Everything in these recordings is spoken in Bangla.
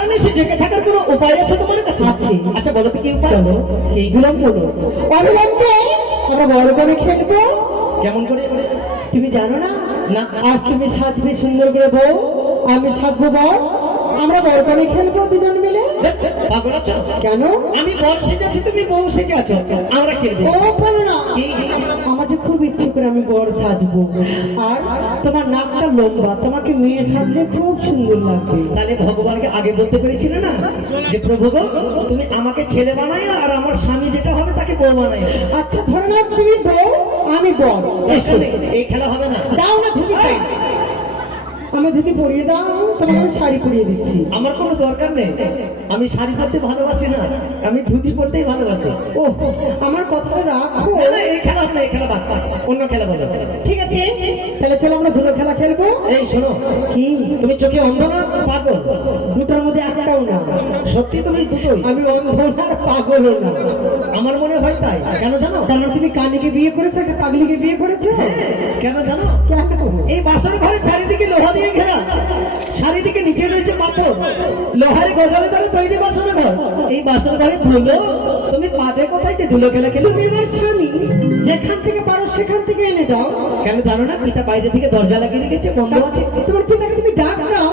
সারা নিশে জেগে থাকার কোনো উপায় আছে তোমার কাছে? আছে। আচ্ছা বলো তো কি উপায়? চলো এইগুলো বলো। অবিলম্বে আমরা বড় করে খেলবো। কেমন করে? তুমি জানো না? না। আজ তুমি সাজবে সুন্দর করে বউ, আমি সাজবো বউ, আমরা বড় করে খেলবো দুজন মিলে। পাগল আছো? কেন? আমি বর সেজে আছি, তুমি বউ সেজে আছো, আমরা খেলবো। ও বলো না, কি? আমাদের খুব ইচ্ছে করে আমি বড় সাজবো, আর তোমার নাকটা লম্বা, তোমাকে মেয়ে সাজলে খুব সুন্দর লাগবে। তাহলে ভগবানকে আগে বলতে পেরেছিল না যে প্রভু গো, তুমি আমাকে ছেলে বানাইও আর আমার স্বামী যেটা হবে তাকে বউ বানাইও। আচ্ছা ধরো না তুমি বউ, আমি বর, এই খেলা হবে না। দাও না ধুতি পাই, আমি ধুতি পরিয়ে দাও, তোমাকে আমি শাড়ি পরিয়ে দিচ্ছি। আমার কোনো দরকার নেই, আমি শাড়ি পরতে ভালোবাসি না, আমি ধুতি পরতেই ভালোবাসি। ও আমার কথাটা রাখো। না, না, এই খেলা হবে না, এই খেলা বাদ, অন্য খেলা বলো। ঠিক আছে, তাহলে চলো আমরা ধুলো খেলা খেলবো। এই শোনো, কি তুমি চোখে অন্ধ না পাগল? দুটোর মধ্যে একটাও না। সত্যি তুমি দুটোই? আমি অন্ধ না পাগল না। আমার মনে হয় তাই। কেন জানো? কেন তুমি কানিকে বিয়ে করেছো, একটা পাগলিকে বিয়ে করেছো? কেন জানো? কেন? এই বাসর ঘরে চারিদিকে লোহা দিয়ে ঘেরা, চারিদিকে নিচে রয়েছে পাথর, লোহার গজালে দ্বারা তৈরি বাসর ঘর। এই বাসর ঘরে ধুলো, তুমি পাবে কোথায় যে ধুলো খেলা খেলো? তুমি আমার স্বামী, যেখান থেকে পারো সেখান থেকে এনে দাও। কেন জানো না? পিতা বাইরে থেকে দরজা লাগিয়ে রেখেছে, বন্ধ আছে। তোমার পিতাকে তুমি ডাক দাও।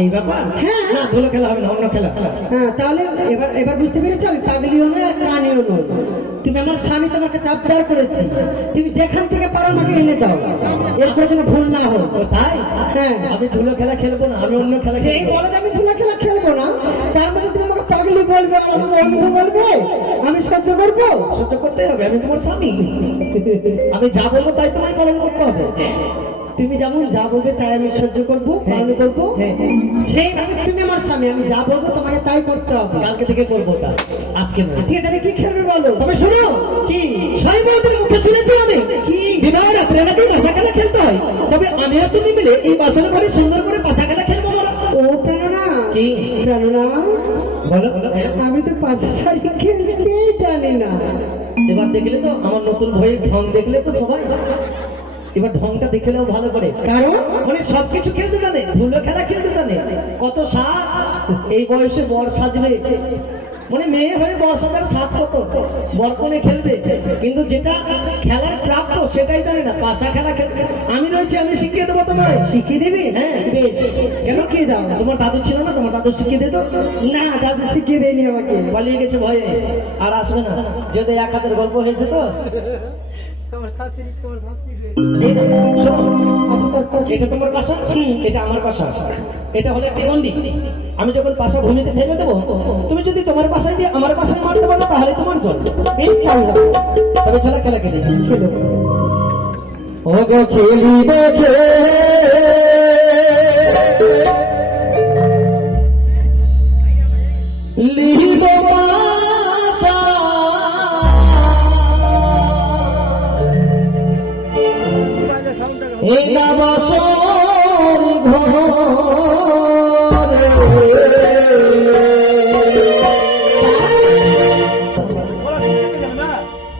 এই ব্যাপার? হ্যাঁ। না, ধুলো খেলা হবে না, অন্য খেলা। হ্যাঁ তাহলে এবার এবার বুঝতে পেরেছো, আমি পাগলিও নয় আর কানিও নয়। তুমি আমার স্বামী, তোমাকে চাপদার করেছি, তুমি যেখান থেকে পারো আমাকে এনে দাও, এরপরে যেন ভুল না হয়। ও তাই? হ্যাঁ। আমি ধুলো খেলা খেলবো না, আমি অন্য খেলা সেই খেলবো। বলে যে আমি ধুলা খেলা খেলবো না, তার মধ্যে তুমি আমাকে পাগলি বলবে, আমাকে অন্ধ বলবে, আমি সহ্য করবো? সহ্য করতেই হবে, আমি তোমার স্বামী, আমি যা বলবো তাই তোমায় পালন করতে হবে। তুমি যেমন যা বলবে তাই আমি সহ্য করবো, পালন করবো। হ্যাঁ। সেইভাবে তুমি আমার স্বামী, আমি যা বলবো তোমাকে তাই করতে হবে। কালকে থেকে করবো ওটা, আজকে নয়। ঠিক আছে, তাহলে কি খেলবে বলো? তবে শোনো, কি? সাইবাদের মুখে শুনেছি আমি, কি? বিবাহ রাত্রে নাকি বাসা খেলা খেলতে হয়। তবে আমি আর তুমি মিলে এই বাসন ঘরে সুন্দর করে বাসা খেলা খেলবো বলো। ও প্রেরণা, কি? প্রেরণা, বলো বলো। আমি তো পাঁচা শাড়ি খেলতেই জানি না। এবার দেখলে তো আমার নতুন বইয়ের ঢং, দেখলে তো সবাই, এবার ঢংটা দেখলেও ভালো করে। কারণ মানে সবকিছু খেলতে জানে, ধুলো খেলা খেলতে জানে, কত স্বাদ এই বয়সে বর সাজবে, মানে মেয়ে হয়ে বর সাজার স্বাদ কত, বর কোনে খেলবে, কিন্তু যেটা খেলার প্রাপ্য সেটাই জানে না, পাশা খেলা খেলবে। আমি রয়েছে, আমি শিখিয়ে দেবো তোমায়। শিখিয়ে দেবে? হ্যাঁ। বেশ, কেন? শিখিয়ে দাও। তোমার দাদু ছিল না, তোমার দাদু শিখিয়ে দিত। না, দাদু শিখিয়ে দেয়নি আমাকে, পালিয়ে গেছে ভয়ে, আর আসবে না, যদি এক হাতের গল্প হয়েছে তো। এই দেখো, শোনো, এটা তোমার পাশা, এটা আমার পাশা, এটা হলো একটি গন্ডি। আমি যখন পাশা ভূমিতে ফেলে দেবো, তুমি যদি তোমার পাশায় দিয়ে আমার পাশায় মারতে পারো তাহলে তোমার জল। বেশ তাহলে তবে চলা খেলা খেলে খেলো। ও গো খেলিবে লিব পাশা, এই না বাসর ঘরে